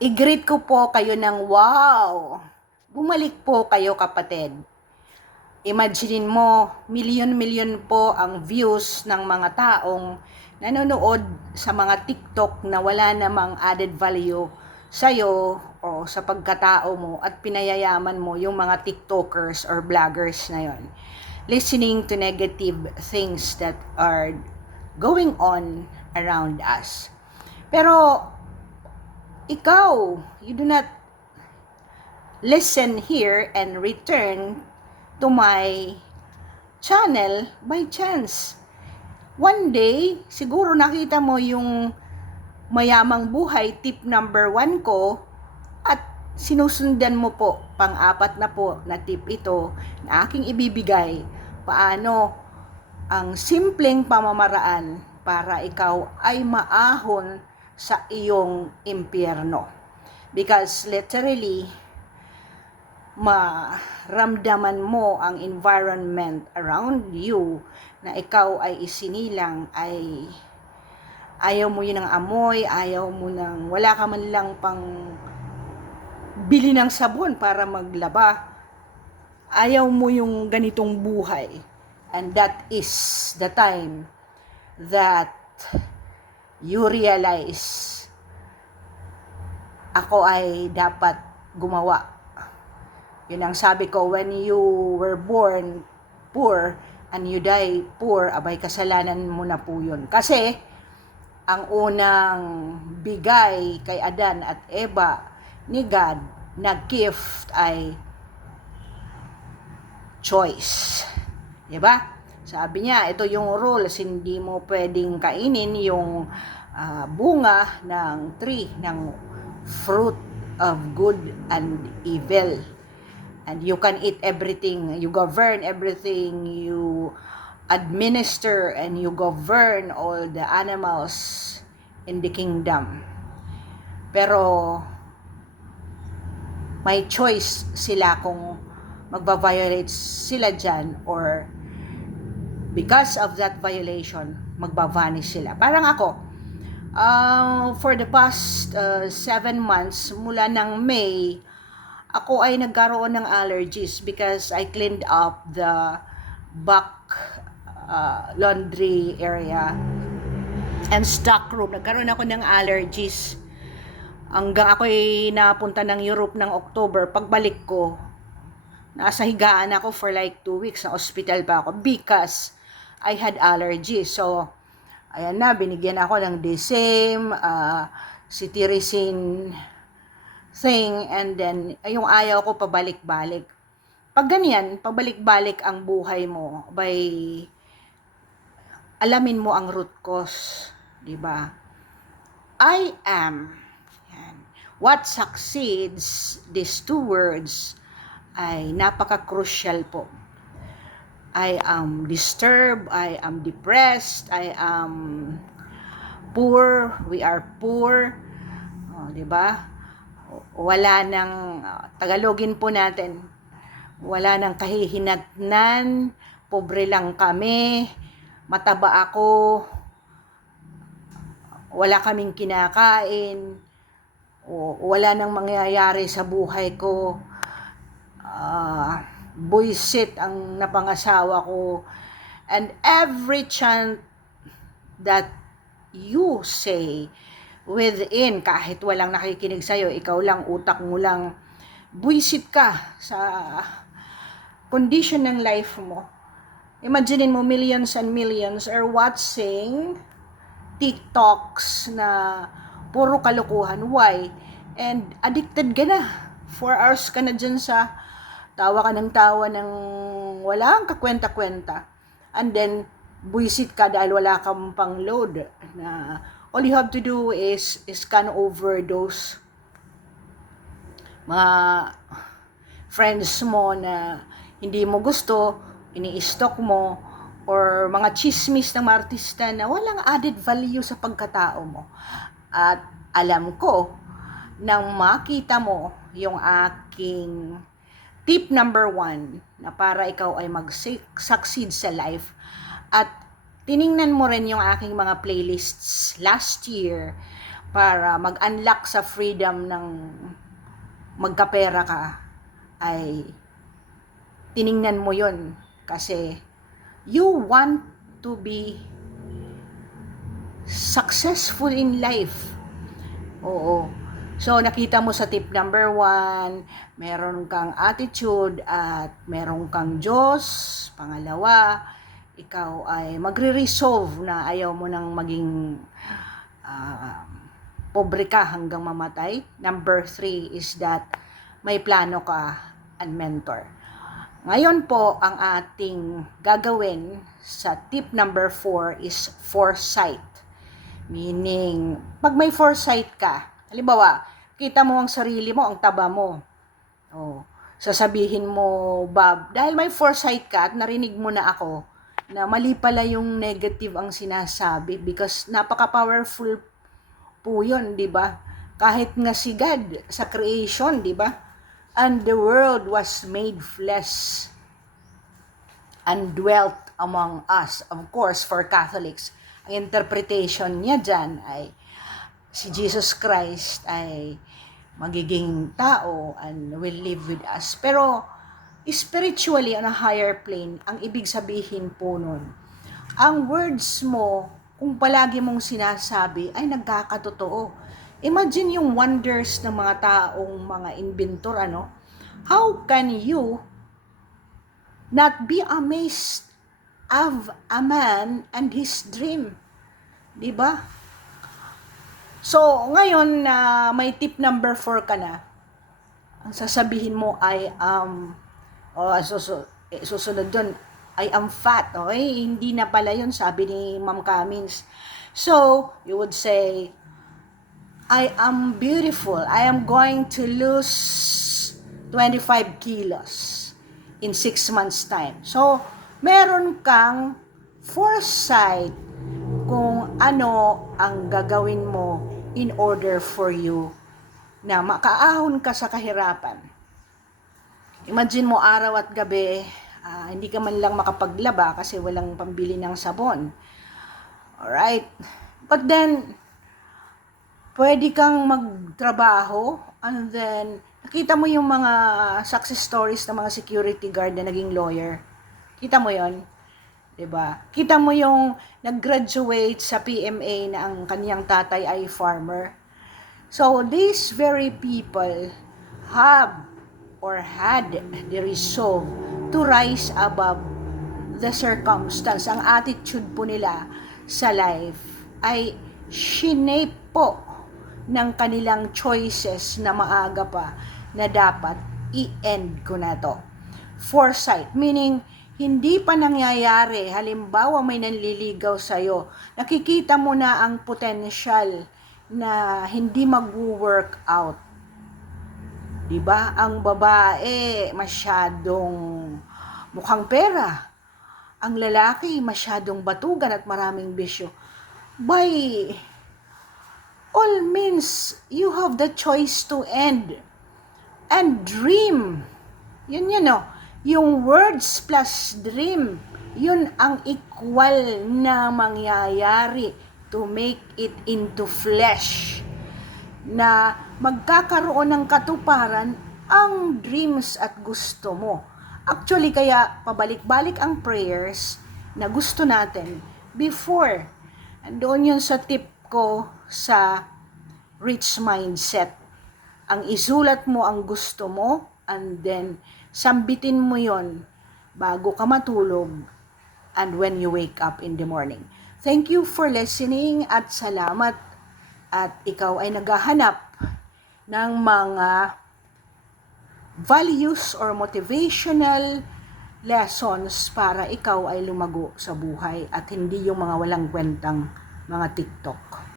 I-greet ko po kayo ng wow! Bumalik po kayo, kapatid. Imaginin mo, milyon-milyon po ang views ng mga taong nanonood sa mga TikTok na wala namang added value sa'yo o sa pagkatao mo at pinayayaman mo yung mga TikTokers or vloggers na yon. Listening to negative things that are going on around us. Pero ikaw, you do not listen here and return to my channel by chance. One day, siguro nakita mo yung mayamang buhay tip number 1 ko at sinusundan mo po, pang-apat na po na tip ito na aking ibibigay, paano ang simpleng pamamaraan para ikaw ay maahon sa iyong impyerno. Because literally, maramdaman mo ang environment around you na ikaw ay isinilang, ay ayaw mo yun ng amoy, ayaw mo ng, wala ka man lang pang bili ng sabon para maglaba, ayaw mo yung ganitong buhay. And that is the time that you realize ako ay dapat gumawa. Yun ang sabi ko, when you were born poor and you die poor, abay kasalanan mo na po yun. Kasi, ang unang bigay kay Adan at Eva ni God na gift ay choice. Diba? Sabi niya, ito yung rules, hindi mo pwedeng kainin yung bunga ng tree, ng fruit of good and evil. And you can eat everything, you govern everything, you administer and you govern all the animals in the kingdom. Pero may choice sila kung magba-violate sila dyan or because of that violation, magba-vanish sila. Parang ako, for the past 7 months, mula ng May, ako ay nagkaroon ng allergies because I cleaned up the back laundry area and stock room. Nagkaroon ako ng allergies hanggang ako ay napunta ng Europe ng October. Pagbalik ko, nasa higaan ako for like 2 weeks. Sa hospital pa ako because I had allergies. So, ayan na, binigyan ako ng Decem, cetirizine thing, and then yung ayaw ko pabalik-balik. Pag ganyan, pabalik-balik ang buhay mo, by alamin mo ang root cause, di ba? I am. Yan. What succeeds, these 2 words ay napaka-crucial po. I am disturbed, I am depressed, I am poor, we are poor, di ba? Wala nang, Tagalogin po natin, wala nang kahihinatnan, pobre lang kami, mataba ako, wala kaming kinakain, wala nang mangyayari sa buhay ko, buisit ang napangasawa ko, and every chant that you say within, kahit walang nakikinig sa'yo, ikaw lang, utak mo lang, buisit ka sa condition ng life mo. Imaginein mo, millions and millions are watching TikToks na puro kalokohan. Why? And addicted ka na. 4 hours ka na dyan sa tawa ka ng tawa ng walang kakwenta-kwenta. And then, buisit ka dahil wala kang pang load na all you have to do is scan over those mga friends mo na hindi mo gusto, ini-stalk mo, or mga chismis ng mga artista na walang added value sa pagkatao mo. At alam ko, nang makita mo yung aking tip number 1 na para ikaw ay mag-succeed sa life, at tiningnan mo rin yung aking mga playlists last year, para mag-unlock sa freedom ng magkapera ka, ay tiningnan mo yon kasi you want to be successful in life. Oo. So, nakita mo sa tip number 1, meron kang attitude at meron kang Diyos. Pangalawa, ikaw ay magre-resolve na ayaw mo nang maging pobre ka hanggang mamatay. Number 3 is that may plano ka and mentor. Ngayon po, ang ating gagawin sa tip number 4 is foresight. Meaning, pag may foresight ka, halimbawa, kita mo ang sarili mo, ang taba mo. Oh, sasabihin mo, Bob, dahil may foresight ka at narinig mo na ako, na mali pala yung negative ang sinasabi because napaka-powerful po yun, di ba? Kahit nga si God sa creation, di ba? And the world was made flesh and dwelt among us. Of course, for Catholics, ang interpretation niya dyan ay si Jesus Christ ay magiging tao and will live with us. Pero spiritually, on a higher plane, ang ibig sabihin po nun, ang words mo, kung palagi mong sinasabi, ay nagkakatotoo. Imagine yung wonders ng mga taong mga inventor, ano? How can you not be amazed of a man and his dream? Diba? So, ngayon na may tip number 4 ka na, ang sasabihin mo ay susunod doon, I am fat. Okay? Hindi na pala yun, sabi ni Ma'am Cummins. So, you would say, I am beautiful. I am going to lose 25 kilos in 6 months time. So, meron kang foresight kung ano ang gagawin mo in order for you na makaahon ka sa kahirapan. Imagine mo araw at gabi, hindi ka man lang makapaglaba kasi walang pambili ng sabon. Alright? But then, pwede kang magtrabaho and then nakita mo yung mga success stories ng mga security guard na naging lawyer. Kita mo yon, 'di ba? Kita mo yung nag-graduate sa PMA na ang kaniyang tatay ay farmer. So these very people have or had the resolve to rise above the circumstance. Ang attitude po nila sa life ay shinape po ng kanilang choices na maaga pa na dapat i-end ko na to. Foresight, meaning hindi pa nangyayari, halimbawa may nanliligaw sa'yo, nakikita mo na ang potential na hindi mag-work out. Diba? Ang babae masyadong mukhang pera, ang lalaki masyadong batugan at maraming bisyo. By all means, you have the choice to end and dream. Yun, yung words plus dream, yun ang equal na mangyayari to make it into flesh, na magkakaroon ng katuparan ang dreams at gusto mo. Actually, kaya pabalik-balik ang prayers na gusto natin before. Andoon yun sa tip ko sa rich mindset. Ang isulat mo ang gusto mo and then sambitin mo yon bago ka matulog and when you wake up in the morning. Thank you for listening at salamat at ikaw ay naghahanap ng mga values or motivational lessons para ikaw ay lumago sa buhay at hindi yung mga walang kwentang mga TikTok.